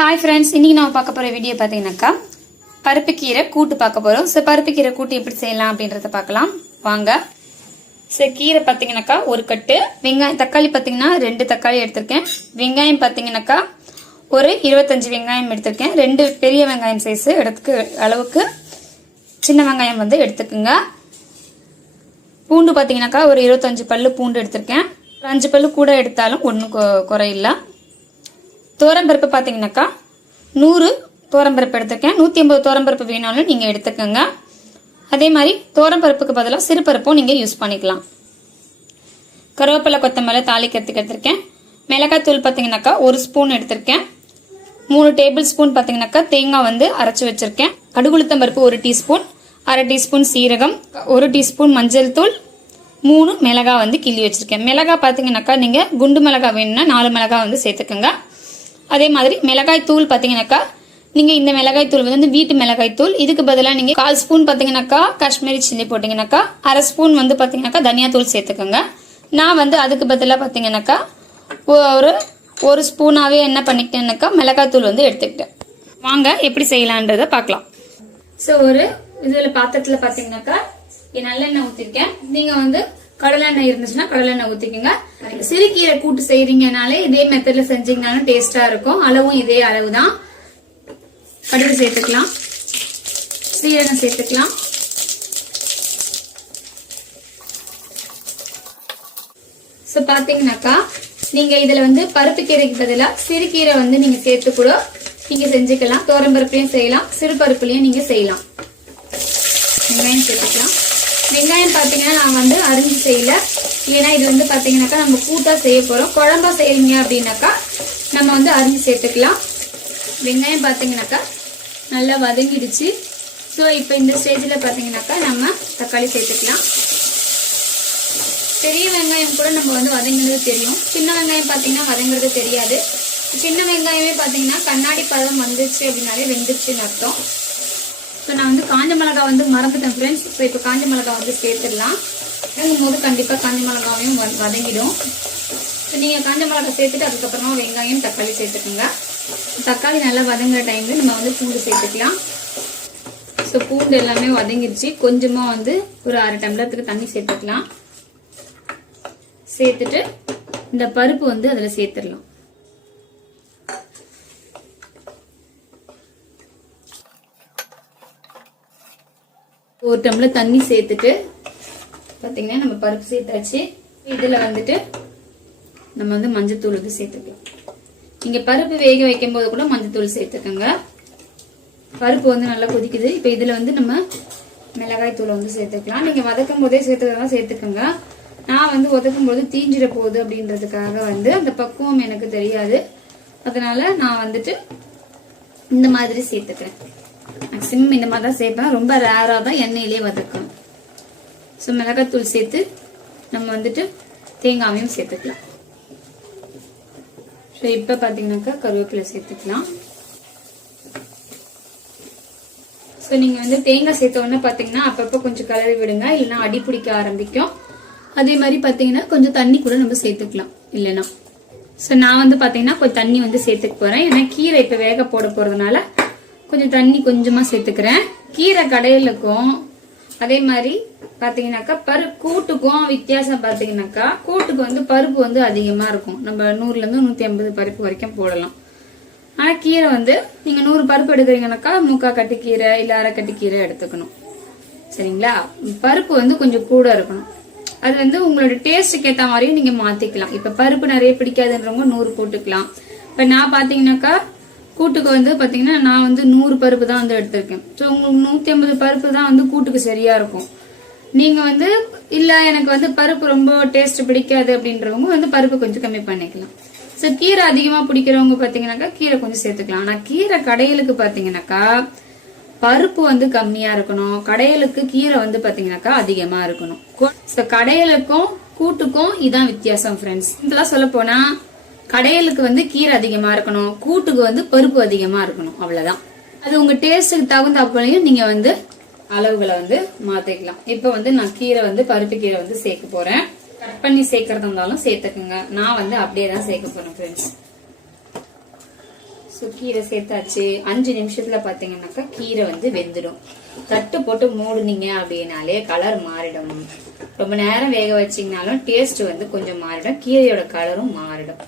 Hi friends இன்றைக்கி நம்ம பார்க்க போகிற வீடியோ பார்த்தீங்கன்னாக்கா பருப்பு கீரை கூட்டு பார்க்க போகிறோம் ஸோ பருப்பு கீரை கூட்டு எப்படி செய்யலாம் அப்படின்றத பார்க்கலாம். வாங்க. ஸோ கீரை பார்த்தீங்கன்னாக்கா ஒரு கட்டு. வெங்காயம் தக்காளி பார்த்தீங்கன்னா ரெண்டு தக்காளி எடுத்திருக்கேன். வெங்காயம் பார்த்தீங்கன்னாக்கா ஒரு இருபத்தஞ்சி வெங்காயம் எடுத்திருக்கேன். ரெண்டு பெரிய வெங்காயம் சைஸு எடுத்துக்கு அளவுக்கு சின்ன வெங்காயம் வந்து எடுத்துக்குங்க. பூண்டு பார்த்தீங்கன்னாக்கா ஒரு இருபத்தஞ்சி பல்லு பூண்டு எடுத்திருக்கேன். ஒரு அஞ்சு பல்லு கூட எடுத்தாலும் ஒன்றும் குறையில்லை. தோரம்பருப்பு பார்த்தீங்கன்னாக்கா நூறு பருப்பு எடுத்திருக்கேன். நூற்றி ஐம்பது பருப்பு வேணாலும் நீங்கள் எடுத்துக்கோங்க. அதே மாதிரி தோரம்பருப்புக்கு பதிலாக சிறுபருப்பும் நீங்கள் யூஸ் பண்ணிக்கலாம். கருவேப்பிலை கொத்தமல்லி தாளிக்கிறதுக்கு எடுத்திருக்கேன். மிளகாத்தூள் பார்த்தீங்கன்னாக்கா ஒரு ஸ்பூன் எடுத்திருக்கேன். மூணு டேபிள் ஸ்பூன் பார்த்தீங்கன்னாக்கா தேங்காய் வந்து அரைச்சி வச்சுருக்கேன். கடுகுளுத்தம் பருப்பு ஒரு டீஸ்பூன் அரை டீஸ்பூன் சீரகம் ஒரு டீஸ்பூன் மஞ்சள் தூள் மூணு மிளகா வந்து கிள்ளி வச்சுருக்கேன். மிளகா பார்த்தீங்கன்னாக்கா நீங்கள் குண்டு மிளகா வேணும்னா நாலு மிளகா வந்து சேர்த்துக்கோங்க. அதே மாதிரி மிளகாய் தூள் பார்த்தீங்கன்னாக்கா நீங்கள் இந்த மிளகாய் தூள் வந்து வீட்டு மிளகாய் தூள். இதுக்கு பதிலாக நீங்கள் கால் ஸ்பூன் பார்த்தீங்கன்னாக்கா காஷ்மீரி சில்லி போட்டிங்கனாக்கா அரை ஸ்பூன் வந்து பார்த்தீங்கன்னாக்கா தனியா தூள் சேர்த்துக்கோங்க. நான் வந்து அதுக்கு பதிலாக பார்த்தீங்கன்னாக்கா ஒரு ஒரு ஸ்பூனாகவே என்ன பண்ணிக்கிட்டேன்னாக்கா மிளகாய் தூள் வந்து எடுத்துக்கிட்டேன். வாங்க எப்படி செய்யலான்றத பார்க்கலாம் ஸோ ஒரு இதில் பாத்திரத்தில் பார்த்தீங்கன்னாக்கா நல்லெண்ணெய் ஊற்றிருக்கேன் நீங்கள் வந்து கடலெண்ணெய் இருந்துச்சுன்னா கடலெண்ணெய் ஊற்றிக்கோங்க சிறுகீரை கூட்டு செய்யறீங்கனாலே இதே மெத்தட்ல செஞ்சீங்கனாலும் டேஸ்டா இருக்கும். அளவும் இதே அளவு தான் கடுகு சேர்த்துக்கலாம். சீரகம் சேர்த்துக்கலாம். ஸோ பார்த்தீங்கன்னாக்கா நீங்க இதுல வந்து பருப்பு கீரைக்கு பதிலாக சிறுகீரை வந்து நீங்க சேர்த்து கூட நீங்க செஞ்சுக்கலாம். தோரம்பருப்புலையும் செய்யலாம். சிறு நீங்கள் நீங்க செய்யலாம். வெங்காயம் சேர்த்துக்கலாம். வெங்காயம் பார்த்தீங்கன்னா நான் வந்து அரிஞ்சு செய்யல. ஏன்னா இது வந்து பார்த்தீங்கன்னாக்கா நம்ம கூட்டாக செய்ய போகிறோம் குழம்பா செய்யறீங்க அப்படின்னாக்கா நம்ம வந்து அரிஞ்சு சேர்த்துக்கலாம். வெங்காயம் பார்த்தீங்கன்னாக்கா நல்லா வதங்கிடுச்சு. ஸோ இப்போ இந்த ஸ்டேஜில் பார்த்தீங்கன்னாக்கா நம்ம தக்காளி சேர்த்துக்கலாம். பெரிய வெங்காயம் கூட நம்ம வந்து வதங்கினது தெரியும். சின்ன வெங்காயம் பார்த்தீங்கன்னா வதங்குறது தெரியாது. சின்ன வெங்காயமே பார்த்தீங்கன்னா கண்ணாடி பதம் வந்துச்சு அப்படின்னாலே வெந்துச்சுன்னு அர்த்தம். ஸோ நான் வந்து காஞ்ச மிளகா வந்து மறந்துட்டேன் ஃப்ரெண்ட்ஸ் ஸோ இப்போ காஞ்ச மிளகா வந்து சேர்த்துடலாம். இறங்கும் போது கண்டிப்பாக காஞ்ச மிளகாவையும் வ- வதங்கிடும். ஸோ நீங்கள் காஞ்ச மிளகா சேர்த்துட்டு அதுக்கப்புறமா வெங்காயம் தக்காளி சேர்த்துக்கோங்க. தக்காளி நல்லா வதங்குற டைமில் நம்ம வந்து பூண்டு சேர்த்துக்கலாம். ஸோ பூண்டு எல்லாமே வதங்கிடுச்சு கொஞ்சமாக வந்து ஒரு அரை டம்ளத்துக்கு தண்ணி சேர்த்துக்கலாம். சேர்த்துட்டு இந்த பருப்பு வந்து அதில் சேர்த்துடலாம். ஒரு டம்ளர் தண்ணி சேர்த்துட்டு பார்த்தீங்கன்னா நம்ம பருப்பு சேர்த்தாச்சு. இதில் வந்துட்டு நம்ம வந்து மஞ்சத்தூள் வந்து சேர்த்துக்கலாம். நீங்கள் பருப்பு வேக வைக்கும் போது கூட மஞ்சத்தூள் சேர்த்துக்கோங்க. பருப்பு வந்து நல்லா கொதிக்குது. இப்போ இதில் வந்து நம்ம மிளகாய் தூளை வந்து சேர்த்துக்கலாம். நீங்கள் வதக்கும் போதே சேர்த்துக்கிறதா சேர்த்துக்கோங்க. நான் வந்து உதக்கும் போது தீஞ்சிட போகுது அப்படின்றதுக்காக வந்து அந்த பக்குவம் எனக்கு தெரியாது. அதனால நான் வந்துட்டு இந்த மாதிரி சேர்த்துக்கிறேன். மேக்ஸிமம் இந்த மாதிரி தான் சேர்ப்பேன். ரொம்ப ரேராக தான் எண்ணெயிலே வதக்கும் ஸோ மிளகாத்தூள் சேர்த்து நம்ம வந்துட்டு தேங்காவையும் சேர்த்துக்கலாம். ஸோ இப்போ பார்த்தீங்கன்னாக்கா கருவேப்பிலை சேர்த்துக்கலாம். ஸோ நீங்கள் வந்து தேங்காய் சேர்த்த உடனே பார்த்தீங்கன்னா அப்பப்போ கொஞ்சம் கலரி விடுங்க. இல்லைன்னா அடி பிடிக்க ஆரம்பிக்கும். அதே மாதிரி பார்த்தீங்கன்னா கொஞ்சம் தண்ணி கூட நம்ம சேர்த்துக்கலாம். இல்லைன்னா. ஸோ நான் வந்து பார்த்தீங்கன்னா கொஞ்சம் தண்ணி வந்து சேர்த்துக்க போகிறேன் ஏன்னா கீரை இப்போ வேக போட போகிறதுனால கொஞ்சம் தண்ணி கொஞ்சமாக சேர்த்துக்கிறேன். கீரை கடையிலுக்கும் அதே மாதிரி பார்த்தீங்கன்னாக்கா பரு கூட்டுக்கும் வித்தியாசம் பார்த்தீங்கன்னாக்கா கூட்டுக்கு வந்து பருப்பு வந்து அதிகமாக இருக்கும். நம்ம நூறுலேருந்து நூற்றி ஐம்பது பருப்பு வரைக்கும் போடலாம். ஆனால் கீரை வந்து நீங்கள் நூறு பருப்பு எடுக்கிறீங்கனாக்கா முக்கா கட்டி கீரை இல்லை அரை கீரை எடுத்துக்கணும். சரிங்களா? பருப்பு வந்து கொஞ்சம் கூட இருக்கணும். அது வந்து உங்களோட டேஸ்ட்டுக்கு ஏற்ற மாதிரியும் நீங்கள் மாற்றிக்கலாம் இப்போ பருப்பு நிறைய பிடிக்காதுன்றவங்க நூறு போட்டுக்கலாம். இப்போ நான் பார்த்தீங்கன்னாக்கா கூட்டுக்கு வந்து பார்த்தீங்கன்னா நான் வந்து நூறு பருப்பு தான் வந்து எடுத்திருக்கேன். ஸோ உங்களுக்கு நூற்றி ஐம்பது பருப்பு தான் வந்து கூட்டுக்கு சரியாக இருக்கும். நீங்கள் வந்து இல்லை எனக்கு வந்து பருப்பு ரொம்ப டேஸ்ட் பிடிக்காது அப்படின்றவங்க வந்து பருப்பு கொஞ்சம் கம்மி பண்ணிக்கலாம். ஸோ கீரை அதிகமாக பிடிக்கிறவங்க பார்த்தீங்கன்னாக்கா கீரை கொஞ்சம் சேர்த்துக்கலாம். ஆனால் கீரை கடையலுக்கு பார்த்தீங்கன்னாக்கா பருப்பு வந்து கம்மியாக இருக்கணும். கடையலுக்கு கீரை வந்து பார்த்தீங்கன்னாக்கா அதிகமாக இருக்கணும். ஸோ கடையலுக்கும் கூட்டுக்கும் இதான் வித்தியாசம் ஃப்ரெண்ட்ஸ் இதெல்லாம் சொல்ல போனால் கடையலுக்கு வந்து கீரை அதிகமாக இருக்கணும் கூட்டுக்கு வந்து பருப்பு அதிகமாக இருக்கணும் அவ்வளோதான் அது உங்க டேஸ்ட்டுக்கு தகுந்தாப்புலையும் நீங்க வந்து அளவுகளை வந்து மாத்திக்கலாம். இப்போ வந்து நான் கீரை வந்து பருப்பு கீரை வந்து சேர்க்க போறேன். கட் பண்ணி சேர்க்கறது இருந்தாலும் சேர்த்துக்குங்க. நான் வந்து அப்படியே தான் சேர்க்க போறேன் ஃப்ரெண்ட்ஸ் ஸோ கீரை சேர்த்தாச்சு. அஞ்சு நிமிஷத்துல பாத்தீங்கன்னாக்கா கீரை வந்து வெந்துடும். தட்டு போட்டு மூடுனீங்க அப்படின்னாலே கலர் மாறிடும். ரொம்ப நேரம் வேக வச்சீங்கனாலும் டேஸ்ட் வந்து கொஞ்சம் மாறிடும். கீரையோட கலரும் மாறிடும்.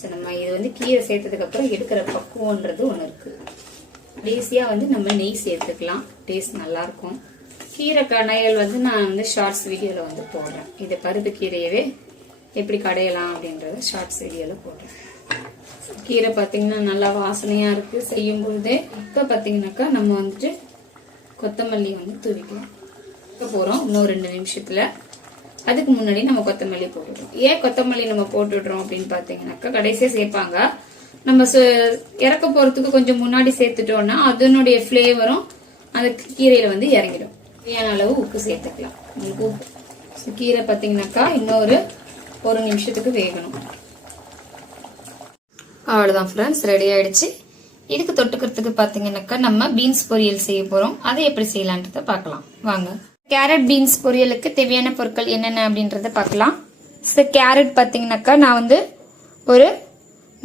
ஸோ நம்ம இது வந்து கீரை சேர்த்ததுக்கப்புறம் எடுக்கிற பக்குவன்றது ஒன்று இருக்குது ஈஸியாக வந்து நம்ம நெய் சேர்த்துக்கலாம். டேஸ்ட் நல்லாயிருக்கும். கீரை கடைகள் வந்து நான் வந்து ஷார்ட்ஸ் வீடியோவில் வந்து போடுறேன். இது பருப்பு கீரையவே எப்படி கடையலாம் அப்படின்றத ஷார்ட்ஸ் வீடியோவில் போடுறேன். கீரை பார்த்தீங்கன்னா நல்லா வாசனையாக இருக்குது செய்யும் பொழுதே இப்போ பார்த்தீங்கன்னாக்கா நம்ம வந்துட்டு கொத்தமல்லி வந்து தூவிக்கலாம். இப்போ போகிறோம் இன்னும் ரெண்டு நிமிஷத்தில். அதுக்கு முன்னாடி நம்ம கொத்தமல்லி போட்டுடுறோம். ஏன் கொத்தமல்லி நம்ம போட்டுடுறோம் அப்படின்னு பார்த்தீங்கன்னாக்கா கடைசியா சேர்ப்பாங்க. நம்ம இறக்க போறதுக்கு கொஞ்சம் முன்னாடி சேர்த்துட்டோம்னா அதனுடைய ஃப்ளேவரும் அந்த கீரையில வந்து இறங்கிடும். தேவையான அளவு உப்பு சேர்த்துக்கலாம். உங்களுக்கு உப்பு. கீரை பார்த்தீங்கன்னாக்கா இன்னொரு ஒரு நிமிஷத்துக்கு வேகணும். அவ்வளோதான் ஃப்ரெண்ட்ஸ் ரெடி ஆயிடுச்சு. இதுக்கு தொட்டுக்கிறதுக்கு பார்த்தீங்கன்னாக்கா நம்ம பீன்ஸ் பொரியல் செய்ய போகிறோம் அதை எப்படி செய்யலான்றத பார்க்கலாம். வாங்க. கேரட் பீன்ஸ் பொரியலுக்கு தேவையான பொருட்கள் என்னென்ன அப்படின்றத பார்க்கலாம். ஸோ கேரட் பார்த்தீங்கன்னாக்கா நான் வந்து ஒரு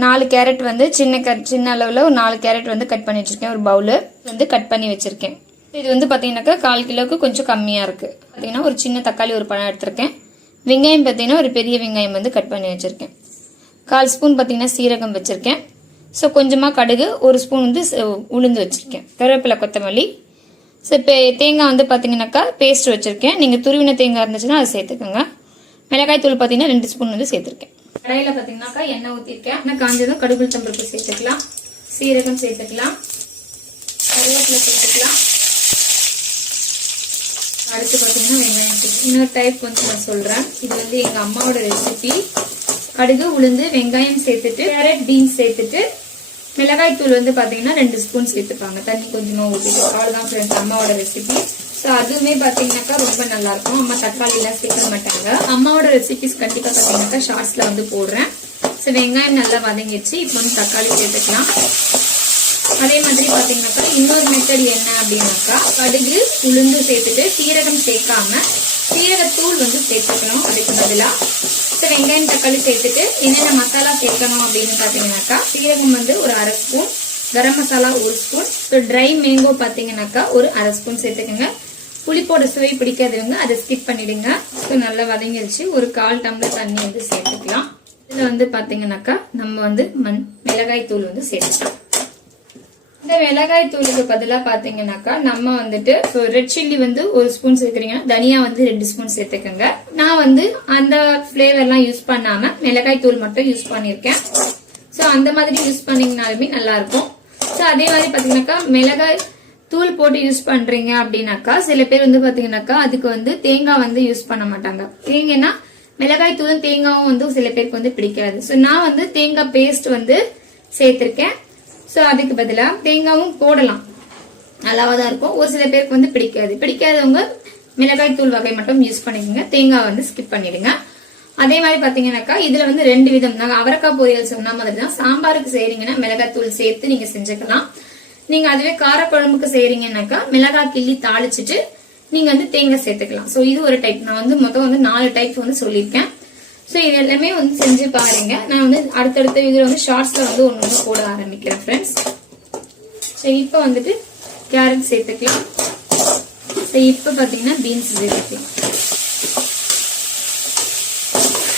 நாலு கேரட் வந்து சின்ன கட் சின்ன அளவில் ஒரு நாலு கேரட் வந்து கட் பண்ணி வச்சுருக்கேன். ஒரு பவுலு வந்து கட் பண்ணி வச்சுருக்கேன். இது வந்து பார்த்தீங்கன்னாக்கா கால் கிலோவுக்கு கொஞ்சம் கம்மியாக இருக்குது பார்த்தீங்கன்னா ஒரு சின்ன தக்காளி ஒரு பழம் எடுத்திருக்கேன். வெங்காயம் பார்த்தீங்கன்னா ஒரு பெரிய வெங்காயம் வந்து கட் பண்ணி வச்சுருக்கேன். கால் ஸ்பூன் பார்த்தீங்கன்னா சீரகம் வச்சுருக்கேன். ஸோ கொஞ்சமாக கடுகு ஒரு ஸ்பூன் வந்து உளுந்து வச்சுருக்கேன். கருவேப்பிலை கொத்தமல்லி ஸோ இப்போ தேங்காய் வந்து பார்த்தீங்கன்னாக்கா பேஸ்ட் வச்சுருக்கேன். நீங்கள் துருவின தேங்காய் இருந்துச்சுன்னா அதை சேர்த்துக்கோங்க. மிளகாய் தூள் பார்த்தீங்கன்னா ரெண்டு ஸ்பூன் வந்து சேர்த்துருக்கேன். கடையில் பார்த்தீங்கன்னாக்கா எண்ணெய் ஊற்றிருக்கேன் எண்ணெய் காஞ்சதும் கடுகு தம்பருப்பு சேர்த்துக்கலாம். சீரகம் சேர்த்துக்கலாம். கருவேப்பிலை சேர்த்துக்கலாம். அடுத்து பார்த்தீங்கன்னா வெங்காயம் இன்னொரு டைப் வந்து நான் சொல்கிறேன் இது வந்து எங்கள் அம்மாவோட ரெசிபி கடுகு உளுந்து வெங்காயம் சேர்த்துட்டு கேரட் பீன்ஸ் சேர்த்துட்டு மிளகாய் தூள் வந்து பார்த்தீங்கன்னா ரெண்டு ஸ்பூன் சேர்த்துப்பாங்க தண்ணி கொஞ்சமாக ஊற்றிட்டு அவ்வளோதான் ஃப்ரெண்ட்ஸ் அம்மாவோட ரெசிபி ஸோ அதுவுமே பார்த்தீங்கன்னாக்கா ரொம்ப நல்லாயிருக்கும். அம்மா தக்காளிலாம் சேர்க்க மாட்டாங்க. அம்மாவோட ரெசிபிஸ் கண்டிப்பாக பார்த்தீங்கன்னாக்கா ஷார்ட்ஸில் வந்து போடுறேன். ஸோ வெங்காயம் நல்லா வதங்கிடுச்சு. இப்போ வந்து தக்காளி சேர்த்துக்கலாம். அதே மாதிரி பார்த்தீங்கன்னாக்கா இன்னொரு மெத்தட் என்ன அப்படின்னாக்கா கடுகு உளுந்து சேர்த்துட்டு சீரகம் சேர்க்காம சீரகத்தூள் வந்து சேர்த்துக்கணும். அதுக்கு பதிலாக ஸோ வெங்காயம் தக்காளி சேர்த்துட்டு என்னென்ன மசாலா சேர்க்கணும் அப்படின்னு பாத்தீங்கன்னாக்கா சீரகம் வந்து ஒரு அரை ஸ்பூன் கரம் மசாலா ஒரு ஸ்பூன் ஸோ ட்ரை மேங்கோ பாத்தீங்கன்னாக்கா ஒரு அரை ஸ்பூன் சேர்த்துக்கோங்க. புளிப்போட சுவை பிடிக்காதவங்க அதை ஸ்கிப் பண்ணிடுங்க. ஸோ நல்லா வதங்கிருச்சு. ஒரு கால் டம்ளர் தண்ணி வந்து சேர்த்துக்கலாம். இதுல வந்து பாத்தீங்கன்னாக்கா நம்ம வந்து மண் மிளகாய் தூள் வந்து சேர்த்துக்கலாம். இந்த மிளகாய் தூளுக்கு பதிலாக பார்த்தீங்கன்னாக்கா நம்ம வந்துட்டு ரெட் சில்லி வந்து ஒரு ஸ்பூன் சேர்க்குறீங்கன்னா தனியா வந்து ரெண்டு ஸ்பூன் சேர்த்துக்கோங்க. நான் வந்து அந்த ஃப்ளேவர்லாம் யூஸ் பண்ணாம மிளகாய் தூள் மட்டும் யூஸ் பண்ணியிருக்கேன். ஸோ அந்த மாதிரி யூஸ் பண்ணிங்கனாலுமே நல்லா இருக்கும் ஸோ அதே மாதிரி பார்த்தீங்கன்னாக்கா மிளகாய் தூள் போட்டு யூஸ் பண்றீங்க அப்படின்னாக்கா சில பேர் வந்து பாத்தீங்கன்னாக்கா அதுக்கு வந்து தேங்காய் வந்து யூஸ் பண்ண மாட்டாங்க. ஏங்கன்னா மிளகாய் தூளும் தேங்காயும் வந்து சில பேருக்கு வந்து பிடிக்காது. ஸோ நான் வந்து தேங்காய் பேஸ்ட் வந்து சேர்த்திருக்கேன். ஸோ அதுக்கு பதிலாக தேங்காவும் போடலாம். நல்லாவா தான் இருக்கும். ஒரு சில பேருக்கு வந்து பிடிக்காது. பிடிக்காதவங்க மிளகாய் தூள் வகை மட்டும் யூஸ் பண்ணிக்கோங்க. தேங்காய் வந்து ஸ்கிப் பண்ணிடுங்க. அதே மாதிரி பாத்தீங்கன்னாக்கா இதுல வந்து ரெண்டு விதம். நாங்க அவரைக்காய் பொரியல் சொன்ன மாதிரி தான். சாம்பாருக்கு செய்யறீங்கன்னா மிளகாய் தூள் சேர்த்து நீங்க செஞ்சுக்கலாம். நீங்க அதுவே காரக்குழம்புக்கு செய்யறீங்கன்னாக்கா மிளகாய் கிள்ளி தாளிச்சிட்டு நீங்க வந்து தேங்காய் சேர்த்துக்கலாம். ஸோ இது ஒரு டைப் நான் வந்து மொத்தம் வந்து நாலு டைப் வந்து சொல்லியிருக்கேன். ஸோ இது எல்லாமே வந்து செஞ்சு பாருங்க. நான் வந்து அடுத்தடுத்த இதில் வந்து ஷார்ட்ஸில் வந்து ஒன்று ஒன்று போட ஆரம்பிக்கிறேன் ஃப்ரெண்ட்ஸ் ஸோ இப்போ வந்துட்டு கேரட் சேர்த்துக்கலாம். ஸோ இப்போ பார்த்தீங்கன்னா பீன்ஸ் சேர்த்துக்கலாம்.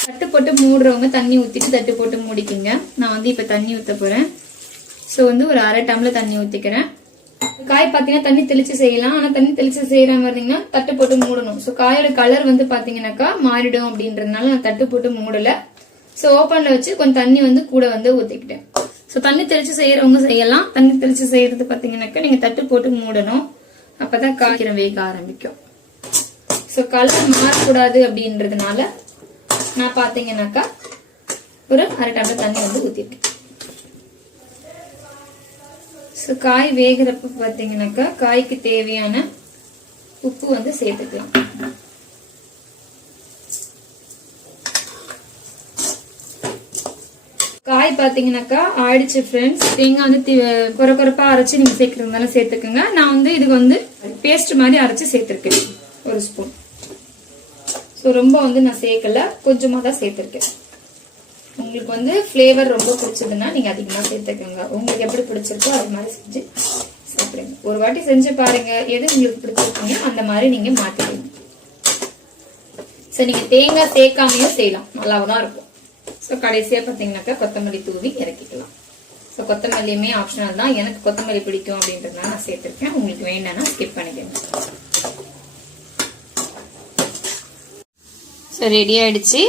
தட்டு போட்டு மூடுறவங்க தண்ணி ஊற்றிட்டு தட்டு போட்டு மூடிக்கிங்க. நான் வந்து இப்போ தண்ணி ஊற்ற போகிறேன் ஸோ வந்து ஒரு அரை டம்ளர் தண்ணி ஊற்றிக்கிறேன் காய் பார்த்தீங்கன்னா தண்ணி தெளிச்சு செய்யலாம். ஆனால் தண்ணி தெளிச்சு செய்யற மாதிரி இருந்தீங்கன்னா தட்டு போட்டு மூடணும். ஸோ காயோட கலர் வந்து பார்த்தீங்கன்னாக்கா மாறிடும் அப்படின்றதுனால நான் தட்டு போட்டு மூடல. ஸோ ஓப்பனில் வச்சு கொஞ்சம் தண்ணி வந்து கூட வந்து ஊற்றிக்கிட்டேன் ஸோ தண்ணி தெளிச்சு செய்யறவங்க செய்யலாம். தண்ணி தெளிச்சு செய்யறது பார்த்தீங்கன்னாக்கா நீங்கள் தட்டு போட்டு மூடணும். அப்பதான் காய்க்கிறம் வேக ஆரம்பிக்கும். ஸோ கலர் மாறக்கூடாது அப்படின்றதுனால நான் பார்த்தீங்கன்னாக்கா ஒரு அரை டம்ளர் தண்ணி வந்து ஊற்றிட்டேன் ஸோ காய் வேகிறப்ப பார்த்தீங்கன்னாக்கா காய்க்கு தேவையான உப்பு வந்து சேர்த்துக்கலாம். காய் பார்த்தீங்கன்னாக்கா ஆயிடுச்சு ஃப்ரெண்ட்ஸ் தேங்காய் வந்து குறை குறைப்பாக கொரப்பா நீங்கள் சேர்க்குறதுனால சேர்த்துக்கோங்க. நான் வந்து இதுக்கு வந்து பேஸ்ட் மாதிரி அரைச்சி சேர்த்துருக்கேன். ஒரு ஸ்பூன் ஸோ ரொம்ப வந்து நான் சேர்க்கல. கொஞ்சமாக தான் சேர்த்துருக்கேன். உங்களுக்கு வந்து ஃப்ளேவர் ரொம்ப பிடிச்சதுன்னா நீங்கள் அதிகமாக சேர்த்துக்கோங்க. உங்களுக்கு எப்படி பிடிச்சிருக்கோ அது மாதிரி செஞ்சு சாப்பிடுங்க. ஒரு வாட்டி செஞ்சு பாருங்க. எது உங்களுக்கு பிடிச்சிருக்கீங்க அந்த மாதிரி நீங்கள் மாற்றிடுங்க ஸோ நீங்கள் தேங்காய் தேக்காமையும் செய்யலாம். நல்லாவும் தான் இருக்கும். ஸோ கடைசியாக பார்த்தீங்கன்னாக்கா கொத்தமல்லி தூவி இறக்கிக்கலாம். ஸோ கொத்தமல்லியுமே ஆப்ஷனல் தான். எனக்கு கொத்தமல்லி பிடிக்கும் அப்படின்றதுனால நான் சேர்த்துருக்கேன். உங்களுக்கு வேண்டாம்னா ஸ்கிப் பண்ணிக்கோங்க. ஸோ ரெடி ஆயிடுச்சு.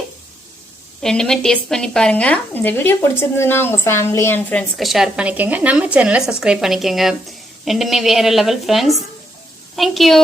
ரெண்டுமே டேஸ்ட் பண்ணி பாருங்க. இந்த வீடியோ பிடிச்சிருந்ததுன்னா உங்க ஃபேமிலி அண்ட் ஃப்ரெண்ட்ஸ்க்கு ஷேர் பண்ணிக்கோங்க. நம்ம சேனலை சப்ஸ்கிரைப் பண்ணிக்கோங்க. ரெண்டுமே வேற லெவல் ஃப்ரெண்ட்ஸ் தேங்க்யூ